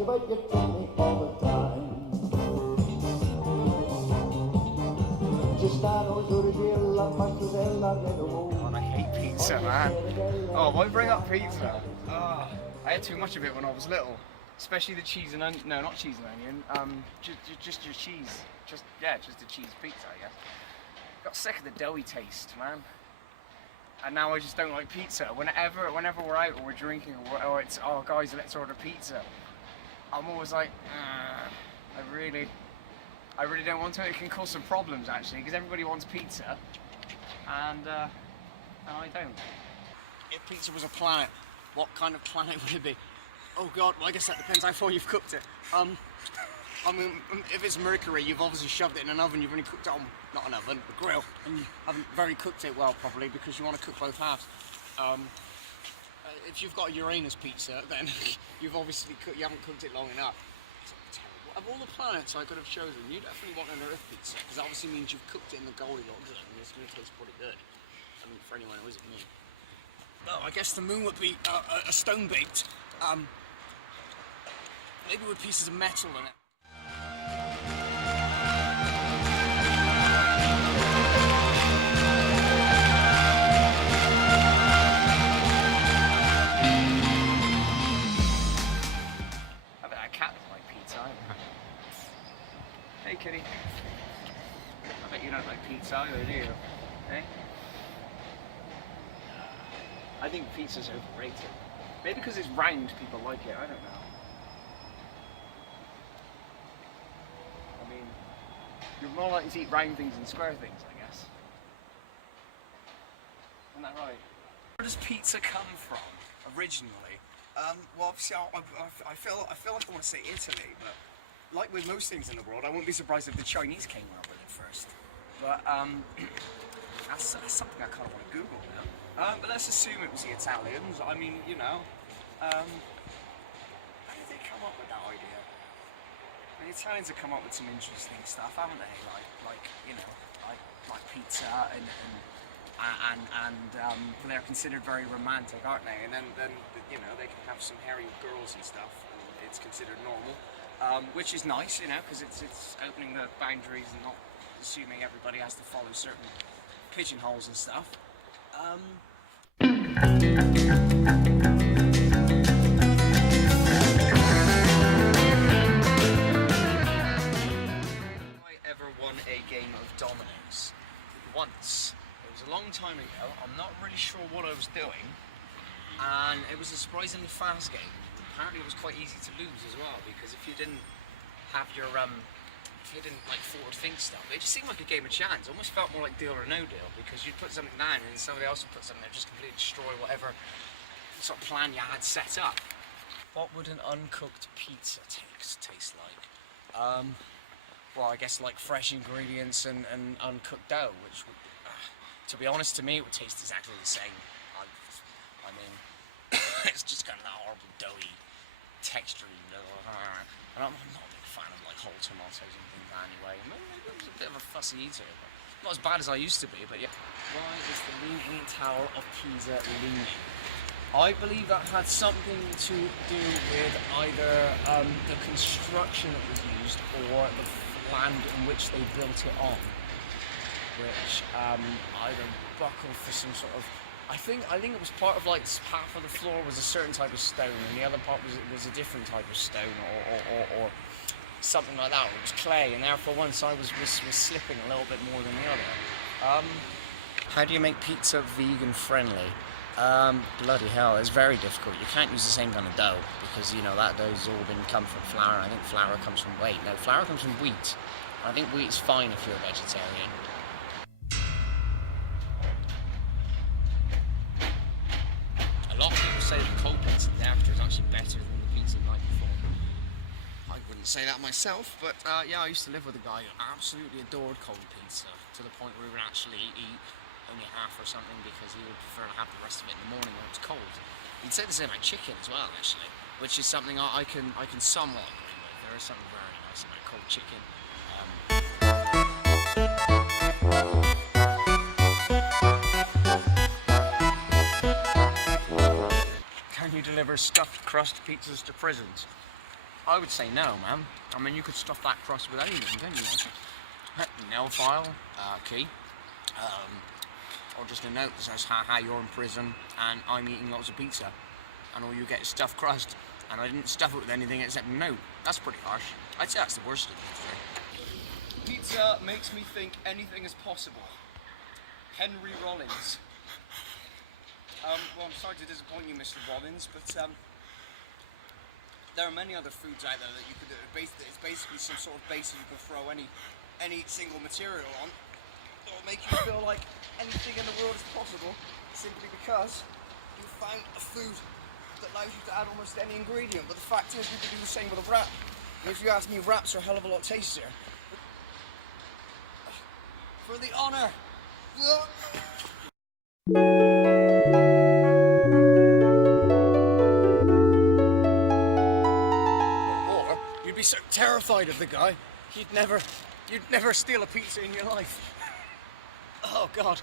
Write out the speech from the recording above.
you, but you tell me all the time. God, I hate pizza, man. Oh, why bring up pizza? Oh, I had too much of it when I was little. Especially the cheese and onion. No, not cheese and onion. Just your cheese. Just the cheese pizza, I guess. Got sick of the doughy taste, man. And now I just don't like pizza. Whenever we're out or we're drinking or it's, oh guys, let's order pizza, I'm always like, I really don't want to. It can cause some problems actually, because everybody wants pizza, and I don't. If pizza was a planet, what kind of planet would it be? Oh God, well, I guess that depends how far you've cooked it. I mean, if it's Mercury, you've obviously shoved it in an oven. You've only cooked it on, not an oven, a grill, and you haven't very cooked it well probably because you want to cook both halves. If you've got a Uranus pizza, then you haven't cooked it long enough. Of all the planets I could have chosen, you definitely want an Earth pizza, because that obviously means you've cooked it in the Goldilocks zone, and it's going to taste pretty good. I mean, for anyone who isn't me. Oh, I guess the moon would be a stone baked, maybe with pieces of metal in it. Hey kitty. I bet you don't like pizza either, do you? Eh? I think pizza's overrated. Maybe because it's round, people like it, I don't know. I mean, you're more likely to eat round things than square things, I guess. Isn't that right? Where does pizza come from, originally? Well, obviously, I feel like I want to say Italy, but like with most things in the world, I wouldn't be surprised if the Chinese came up with it first. But that's something I kind of want to Google now. But let's assume it was the Italians. I mean, you know, how did they come up with that idea? The Italians have come up with some interesting stuff, haven't they? Like you know, like pizza and they're considered very romantic, aren't they? And then you know, they can have some hairy girls and stuff, and it's considered normal. Which is nice, you know, because it's opening the boundaries and not assuming everybody has to follow certain pigeonholes and stuff. I ever won a game of dominoes? Once. It was a long time ago. I'm not really sure what I was doing, and it was a surprisingly fast game. Apparently it was quite easy to lose as well, because if you didn't have your if you didn't like forward think stuff, it just seemed like a game of chance. It almost felt more like Deal or No Deal, because you'd put something down and somebody else would put something there, just completely destroy whatever sort of plan you had set up. What would an uncooked pizza taste like? Well, I guess like fresh ingredients and uncooked dough, which would, to be honest, to me it would taste exactly the same. I mean, it's just kind of that horrible doughy texture, and I'm not a big fan of like whole tomatoes and things anyway. Maybe it was a bit of a fussy eater, but not as bad as I used to be, but yeah. Why is the Leaning Tower of Pisa leaning? I believe that had something to do with either the construction that was used or the land in which they built it on, which either buckled for some sort of, I think it was part of like half of the floor was a certain type of stone and the other part was a different type of stone or something like that. It was clay, and therefore one side was slipping a little bit more than the other. How do you make pizza vegan friendly? Bloody hell, it's very difficult. You can't use the same kind of dough because, you know, that dough's all come from flour. I think flour comes from wheat. No, flour comes from wheat. I think wheat's fine if you're a vegetarian. A lot of people say that cold pizza the day after is actually better than the pizza the night before. I wouldn't say that myself, but yeah, I used to live with a guy who absolutely adored cold pizza, to the point where we would actually eat only half or something because he would prefer to have the rest of it in the morning when it's cold. He'd say the same about chicken as well, actually, which is something I can somewhat agree with. There is something very nice about cold chicken. Can you deliver stuffed crust pizzas to prisons? I would say no, man. I mean, you could stuff that crust with anything, couldn't you? Nail file, key, or just a note that says, "Ha, you're in prison, and I'm eating lots of pizza, and all you get is stuffed crust, and I didn't stuff it with anything except a note." That's pretty harsh. I'd say that's the worst of it. Pizza makes me think anything is possible. Henry Rollins. Well, I'm sorry to disappoint you, Mr. Rollins, but there are many other foods out there that you could. It's basically some sort of base that you can throw any single material on. It will make you feel like anything in the world is possible, simply because you found a food that allows you to add almost any ingredient. But the fact is, you could do the same with a wrap. And if you ask me, wraps are a hell of a lot tastier. For the honor. Or you'd be so terrified of the guy, you'd never steal a pizza in your life. Oh God.